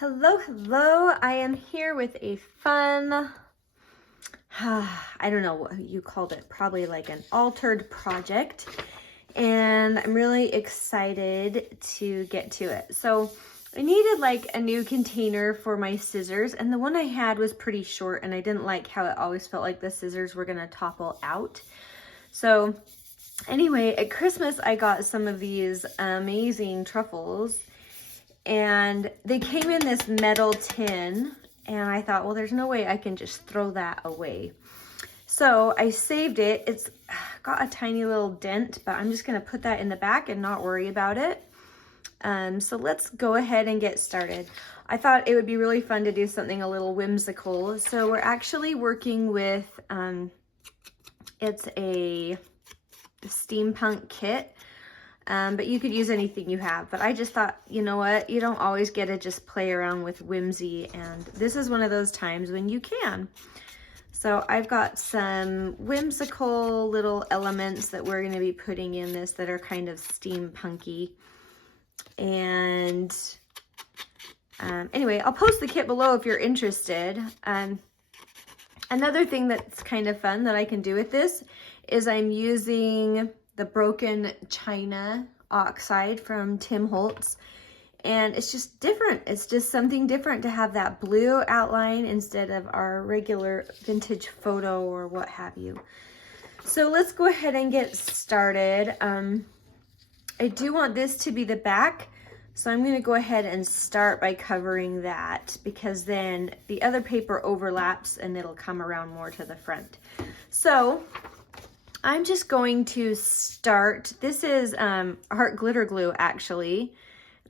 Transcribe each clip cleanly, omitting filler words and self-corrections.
Hello, hello. I am here with a fun, I don't know what you called it, probably like an altered project. And I'm really excited to get to it. So I needed like a new container for my scissors, and the one I had was pretty short and I didn't like how it always felt like the scissors were gonna topple out. So anyway, at Christmas I got some of these amazing truffles, and they came in this metal tin, and I thought, well, there's no way I can just throw that away. So I saved it. It's got a tiny little dent, but I'm just gonna put that in the back and not worry about it. So let's go ahead and get started. I thought it would be really fun to do something a little whimsical. So we're actually working with, it's a steampunk kit. But you could use anything you have. But I just thought, you know what? You don't always get to just play around with whimsy, and this is one of those times when you can. So I've got some whimsical little elements that we're going to be putting in this that are kind of steampunky. And anyway, I'll post the kit below if you're interested. Another thing that's kind of fun that I can do with this is I'm using the broken china oxide from Tim Holtz, and it's just different. It's just something different to have that blue outline instead of our regular vintage photo or what have you. So let's go ahead and get started. I do want this to be the back, so I'm going to go ahead and start by covering that, because then the other paper overlaps and it'll come around more to the front. So I'm just going to start. This is art glitter glue, actually.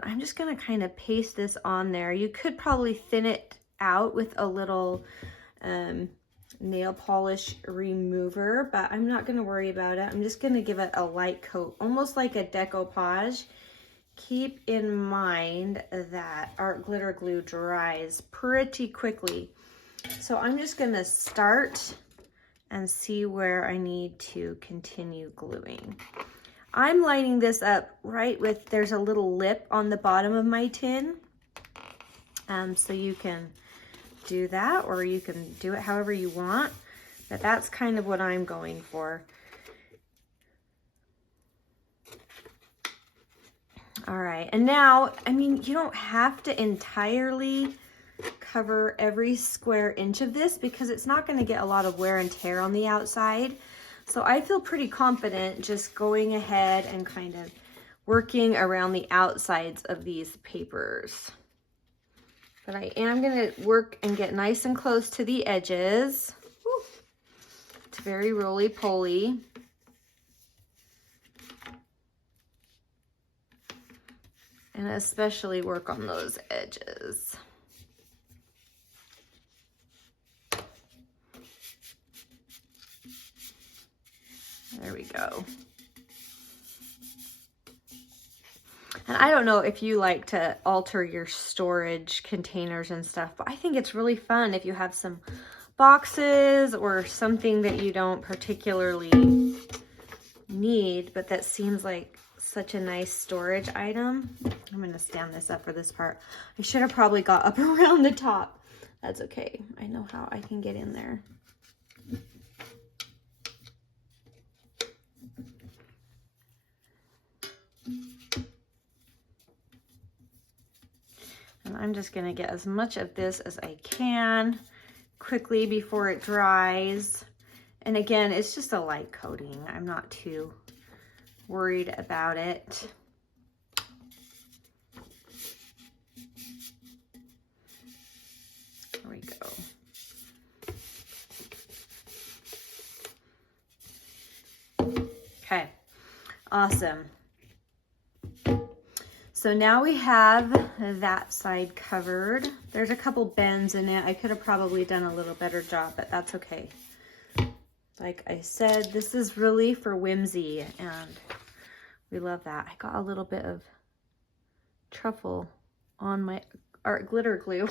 I'm just going to kind of paste this on there. You could probably thin it out with a little nail polish remover, but I'm not going to worry about it. I'm just going to give it a light coat, almost like a decoupage. Keep in mind that art glitter glue dries pretty quickly. So I'm just going to start and see where I need to continue gluing. I'm lining this up right with, there's a little lip on the bottom of my tin. So you can do that, or you can do it however you want, but that's kind of what I'm going for. All right, and now, I mean, you don't have to entirely cover every square inch of this because it's not going to get a lot of wear and tear on the outside. So I feel pretty confident just going ahead and kind of working around the outsides of these papers. But I am going to work and get nice and close to the edges. Woo. It's very roly-poly. And especially work on those edges. There we go. And I don't know if you like to alter your storage containers and stuff, but I think it's really fun if you have some boxes or something that you don't particularly need, but that seems like such a nice storage item. I'm going to stand this up for this part. I should have probably got up around the top. That's okay. I know how I can get in there. And I'm just going to get as much of this as I can quickly before it dries. And again, it's just a light coating. I'm not too worried about it. There we go. Okay, awesome. So now we have that side covered. There's a couple bends in it. I could have probably done a little better job, but that's okay. Like I said, this is really for whimsy, and we love that. I got a little bit of truffle on my art glitter glue.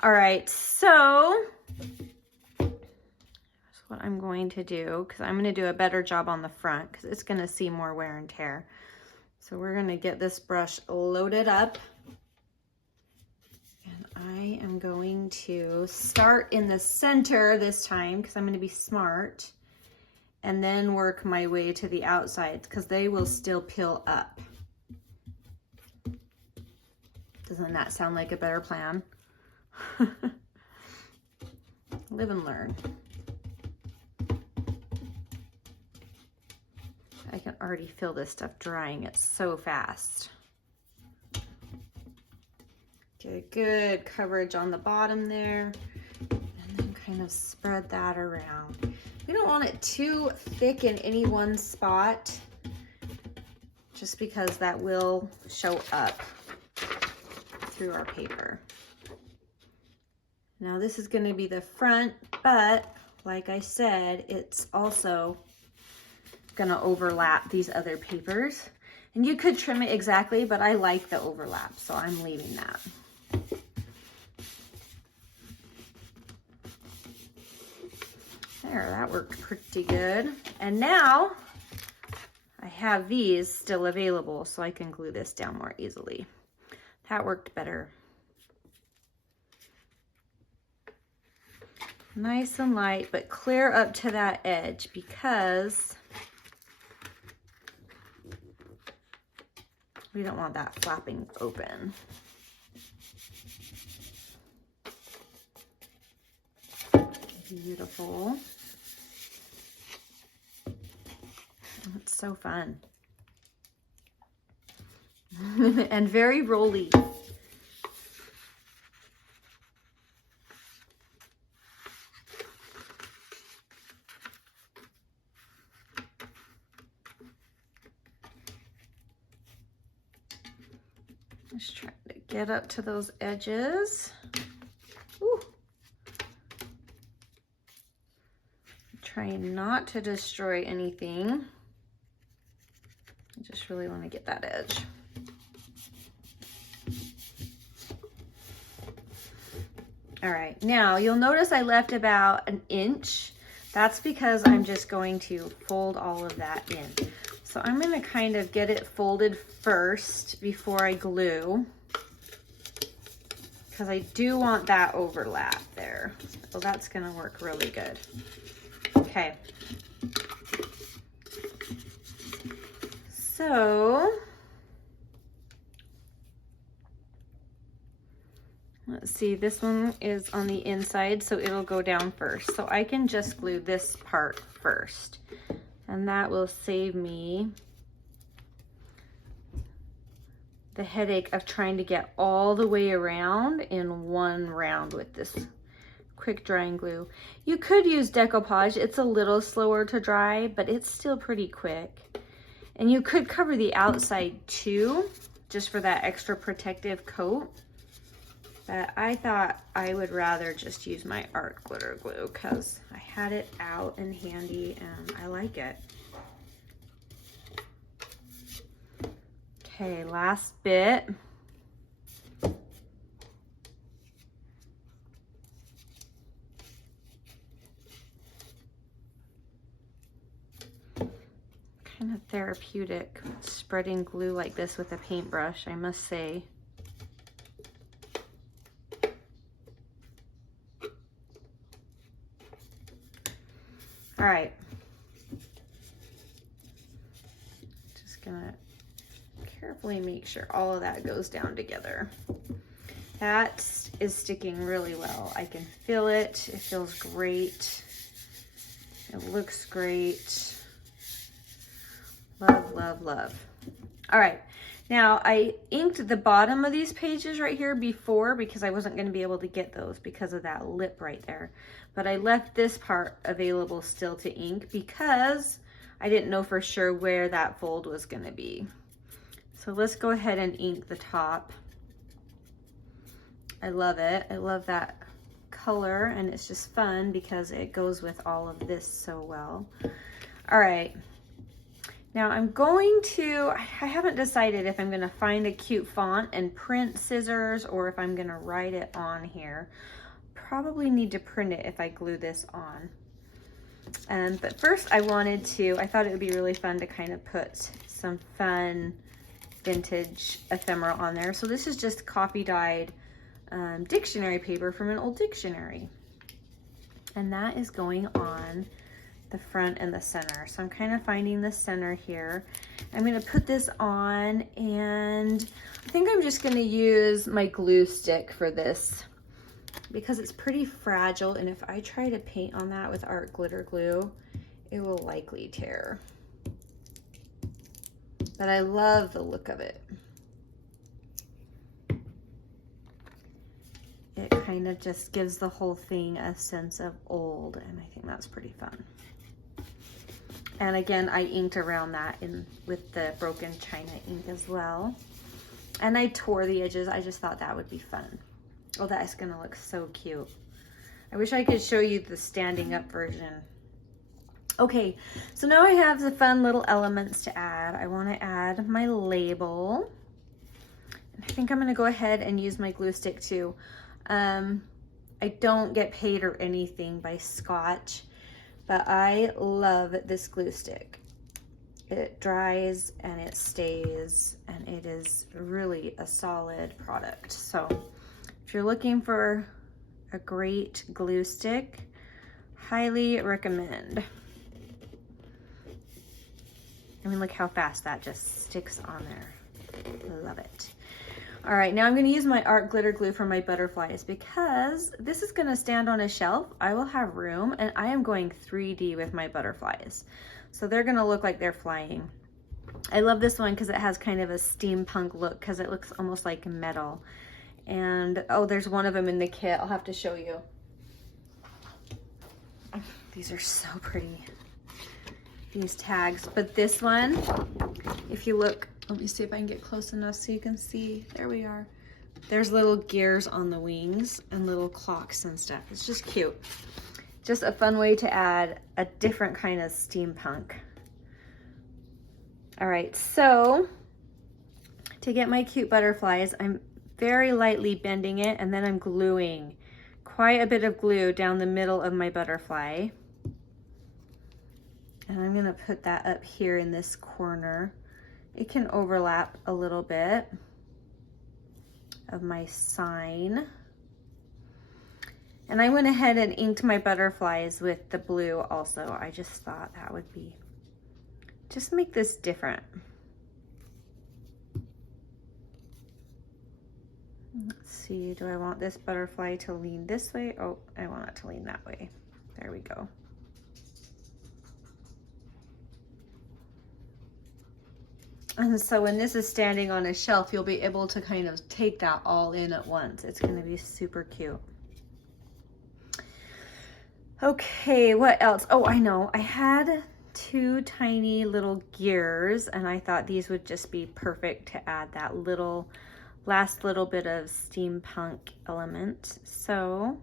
All right, so that's what I'm going to do, because I'm going to do a better job on the front because it's going to see more wear and tear. So we're going to get this brush loaded up. I am going to start in the center this time because I'm going to be smart, and then work my way to the outsides because they will still peel up. Doesn't that sound like a better plan? Live and learn. I can already feel this stuff drying. It's so fast. Get a good coverage on the bottom there, and then kind of spread that around. We don't want it too thick in any one spot, just because that will show up through our paper. Now this is going to be the front, but like I said, it's also going to overlap these other papers. And you could trim it exactly, but I like the overlap, so I'm leaving that. There, that worked pretty good. And now I have these still available, so I can glue this down more easily. That worked better. Nice and light, but clear up to that edge because we don't want that flapping open. Beautiful. It's so fun. And very rolly. Just trying to get up to those edges. Ooh. Trying not to destroy anything. I just really want to get that edge. All right, now you'll notice I left about an inch. That's because I'm just going to fold all of that in. So I'm going to kind of get it folded first before I glue, because I do want that overlap there. So that's going to work really good. Okay. So let's see, this one is on the inside, so it'll go down first. So I can just glue this part first, and that will save me the headache of trying to get all the way around in one round with this quick drying glue. You could use decoupage. It's a little slower to dry, but it's still pretty quick. And you could cover the outside too, just for that extra protective coat. But I thought I would rather just use my art glitter glue because I had it out and handy and I like it. Okay, last bit. Kind of therapeutic spreading glue like this with a paintbrush, I must say. All right, just gonna carefully make sure all of that goes down together. That is sticking really well. I can feel it. It feels great. It looks great. Love, love, love. All right, now I inked the bottom of these pages right here before because I wasn't going to be able to get those because of that lip right there. But I left this part available still to ink because I didn't know for sure where that fold was going to be. So let's go ahead and ink the top. I love it. I love that color, and it's just fun because it goes with all of this so well. All right. Now I'm going to, I haven't decided if I'm going to find a cute font and print scissors or if I'm going to write it on here. Probably need to print it if I glue this on. But first I thought it would be really fun to kind of put some fun vintage ephemera on there. So this is just coffee dyed dictionary paper from an old dictionary. And that is going on the front and the center. So I'm kind of finding the center here. I'm gonna put this on, and I think I'm just gonna use my glue stick for this because it's pretty fragile, and if I try to paint on that with art glitter glue, it will likely tear. But I love the look of it. It kind of just gives the whole thing a sense of old, and I think that's pretty fun. And again, I inked around that with the broken china ink as well. And I tore the edges. I just thought that would be fun. Oh, that is gonna look so cute. I wish I could show you the standing up version. Okay, so now I have the fun little elements to add. I wanna add my label. I think I'm gonna go ahead and use my glue stick too. I don't get paid or anything by Scotch, but I love this glue stick. It dries and it stays, and it is really a solid product. So if you're looking for a great glue stick, highly recommend. I mean, look how fast that just sticks on there. Love it. All right, now I'm gonna use my art glitter glue for my butterflies because this is gonna stand on a shelf. I will have room, and I am going 3D with my butterflies. So they're gonna look like they're flying. I love this one because it has kind of a steampunk look because it looks almost like metal. And oh, there's one of them in the kit. I'll have to show you. These are so pretty, these tags. But this one, if you look, let me see if I can get close enough so you can see. There we are. There's little gears on the wings and little clocks and stuff. It's just cute. Just a fun way to add a different kind of steampunk. All right, so to get my cute butterflies, I'm very lightly bending it, and then I'm gluing quite a bit of glue down the middle of my butterfly. And I'm gonna put that up here in this corner. It can overlap a little bit of my sign. And I went ahead and inked my butterflies with the blue also. I just thought that would be, just make this different. Let's see, do I want this butterfly to lean this way? Oh, I want it to lean that way. There we go. And so when this is standing on a shelf, you'll be able to kind of take that all in at once. It's gonna be super cute. Okay, what else? Oh, I know, I had 2 tiny little gears, and I thought these would just be perfect to add that little, last little bit of steampunk element. So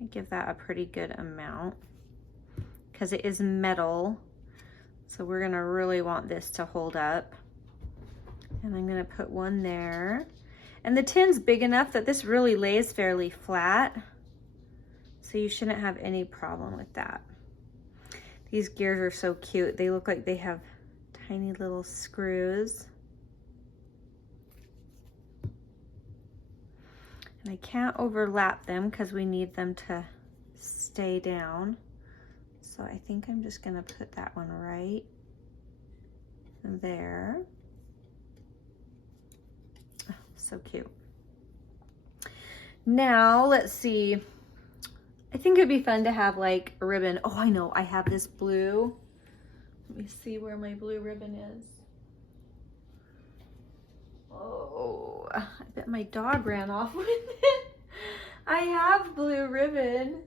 I give that a pretty good amount because it is metal. So we're gonna really want this to hold up. And I'm gonna put one there. And the tin's big enough that this really lays fairly flat. So you shouldn't have any problem with that. These gears are so cute. They look like they have tiny little screws. And I can't overlap them because we need them to stay down. So I think I'm just gonna put that one right there. Oh, so cute. Now, let's see. I think it'd be fun to have like a ribbon. Oh, I know, I have this blue. Let me see where my blue ribbon is. Oh, I bet my dog ran off with it. I have blue ribbon.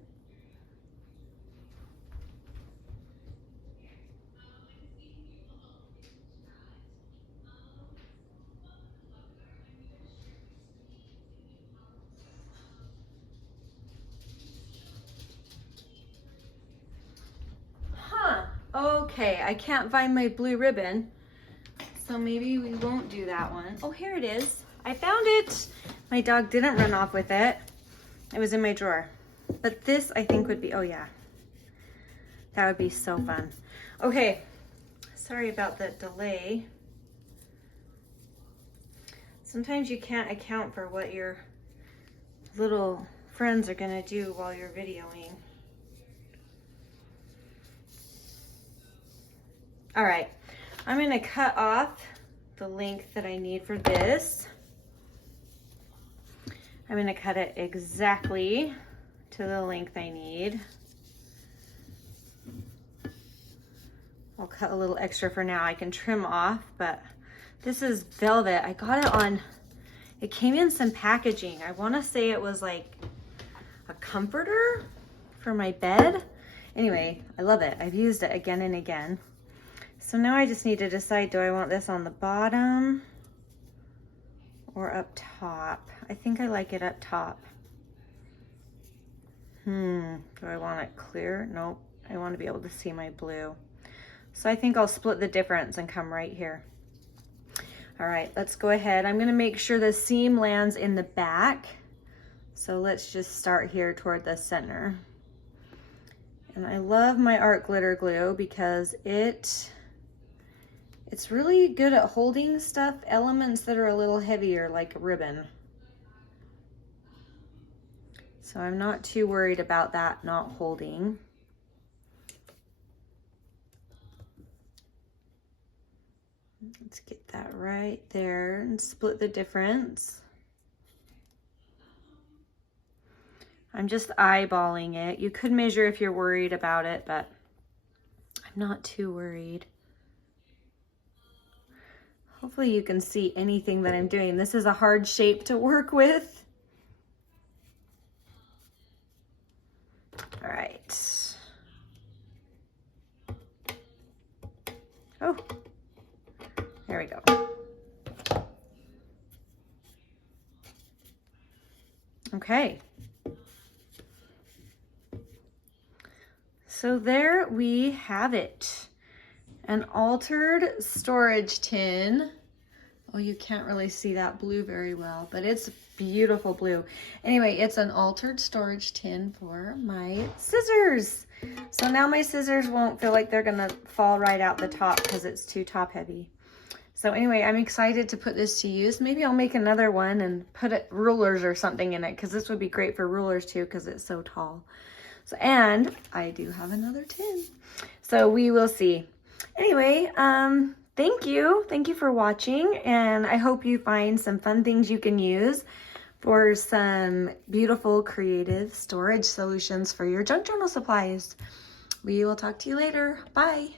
Okay, I can't find my blue ribbon, so maybe we won't do that one. Oh, here it is. I found it. My dog didn't run off with it. It was in my drawer. But this, I think, would be, oh yeah, that would be so fun. Okay, sorry about the delay. Sometimes you can't account for what you're little friends are gonna do while you're videoing. All right, I'm gonna cut off the length that I need for this. I'm gonna cut it exactly to the length I need. I'll cut a little extra for now. I can trim off, but this is velvet. I got it on, it came in some packaging. I wanna say it was like a comforter for my bed. Anyway, I love it. I've used it again and again. So now I just need to decide, do I want this on the bottom or up top? I think I like it up top. Do I want it clear? Nope, I want to be able to see my blue. So I think I'll split the difference and come right here. All right, let's go ahead. I'm gonna make sure the seam lands in the back. So let's just start here toward the center. And I love my art glitter glue because it's really good at holding stuff, elements that are a little heavier like ribbon. So I'm not too worried about that not holding. Let's get that right there and split the difference. I'm just eyeballing it. You could measure if you're worried about it, but I'm not too worried. Hopefully you can see anything that I'm doing. This is a hard shape to work with. All right. Oh, there we go. Okay. So there we have it. An altered storage tin. Oh, you can't really see that blue very well, but it's beautiful blue. Anyway, it's an altered storage tin for my scissors. So now my scissors won't feel like they're gonna fall right out the top because it's too top heavy. So anyway, I'm excited to put this to use. Maybe I'll make another one and put rulers or something in it, because this would be great for rulers too because it's so tall. So, and I do have another tin. So we will see. Anyway, thank you for watching, and I hope you find some fun things you can use for some beautiful creative storage solutions for your junk journal supplies. We will talk to you later. Bye.